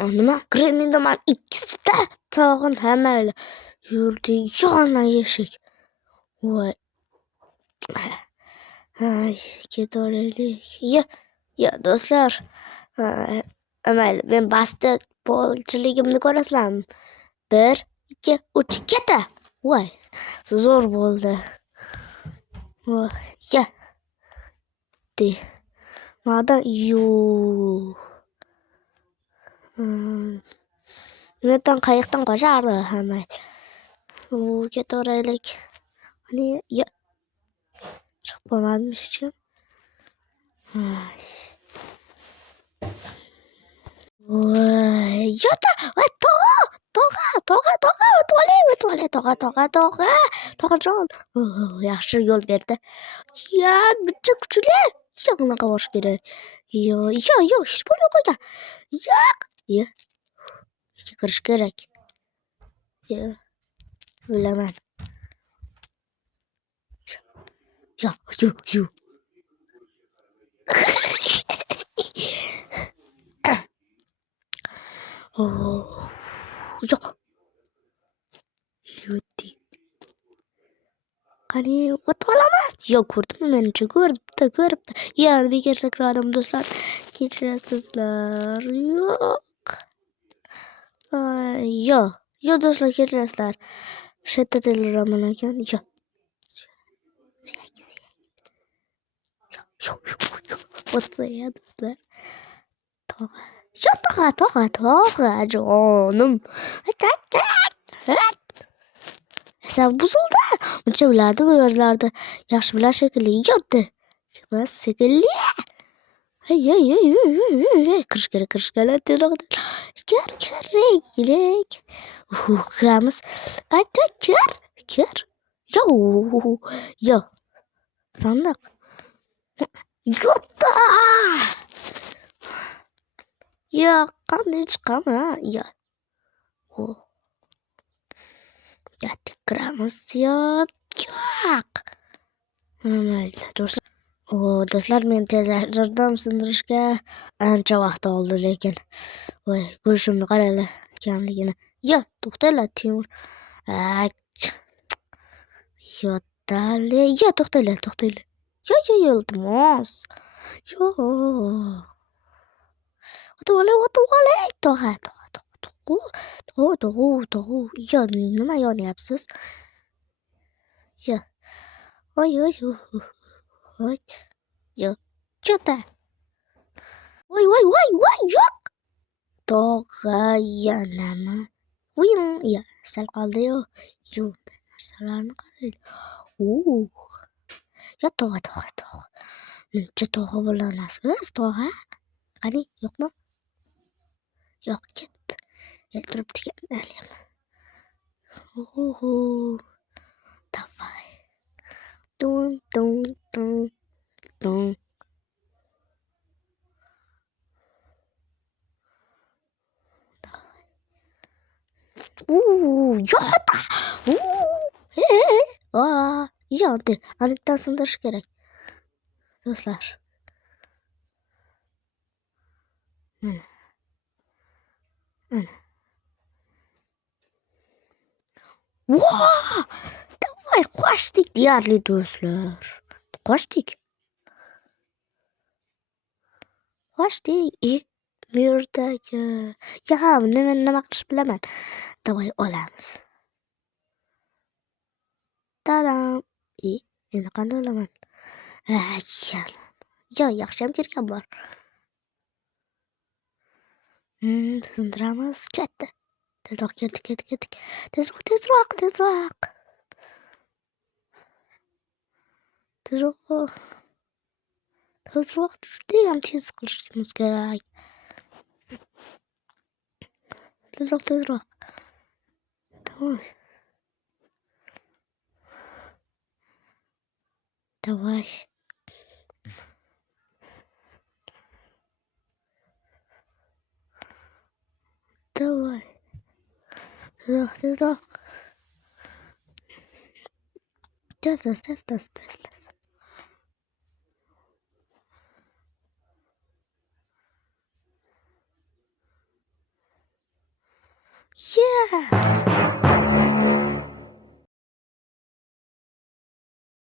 Nima? Kremidaman ikkisida tag'in hammayli yurdi yana eshik. Voy. Ketoraylik. Ya do'stlar. Mayli, men basketbolchiligimni ko'rasizlarmi? 1, 2, 3, keta. Voy. Zo'r bo'ldi. Voy. Ya. Mada Metan qayiqdan qochardi hamma. Ketoraylik. Hani ya. Chiqib qolmadim hech kim. Voy. Yota. Voy, Tog'ajon. Yaxshi yo'l berdi. Ya, bitta kuchli. Yo'qnaqa borish kerak. Yo, hech bo'lmay qo'ygan. Ya. Kirish kerak. Ya. Bilaman. Yo. Yo'q. Yudi. Qani, o'tib olamas. Yo'q, ko'rdimmi menimcha? Ko'ribdi. Ya, bekor sakradim do'stlar. Kechirasizlar. Yo'q. Yo do'stlar, kechirasizlar. Shetda telegraman ekan. Yo. O'tsa ya do'stlar. Tog'a jonim. Asab buzildi. Uncha biladi bu yerlarda. Yaxshi bilar shekilli. Yotdi. Emas shekilli. Hey. Kirish kerak. Tezroq. Kerak. Kiramiz. Kir. Yo. Sandiq. Yo'qda. Ya, qanday chiqaman? Ya. Kiramiz. Yo'q. Mayli, do'stlar. Do'stlar, men tez yordam sindirishga ancha vaqt oldi, lekin voy, go'shimni qaranglar kamligini. Yo, to'xtanglar, Timur. Yo'tali. Yo, to'xtanglar. Yo, iltimos. Yo. O'tib olay. Tog'a. Yo, nima yonyapsiz? Yo. Voy. Yo. Chota. Voy, yo'q. Tog'a yanama. Ya, sal qoldi-yu. Yo, narsalarni qarang. Ya, tog'a. Muncha tog'a bo'lanasiz, tog'a. Qani, yo'qmi? Yo'q, ketdi. Turibdi keyin. Davay. Dun. Yo'qda. Yo'qdi. Anitdan sindirish kerak. Do'stlar. Mana. Davay, qochdik deyarli do'stlar. Qochdik. Bu yerdagi. Ya, nima qilish bilaman. Davay, olamiz. Tadam. Endi qanday olaman? Yo, yaxshiyam kirgan bor. Sindiramiz. Ketdi. Tezroq ketdik. Tezroq. Tezroq judayam tez qilishimiz kerak. Tezroq. Давай. Tezroq. Tez. Yes.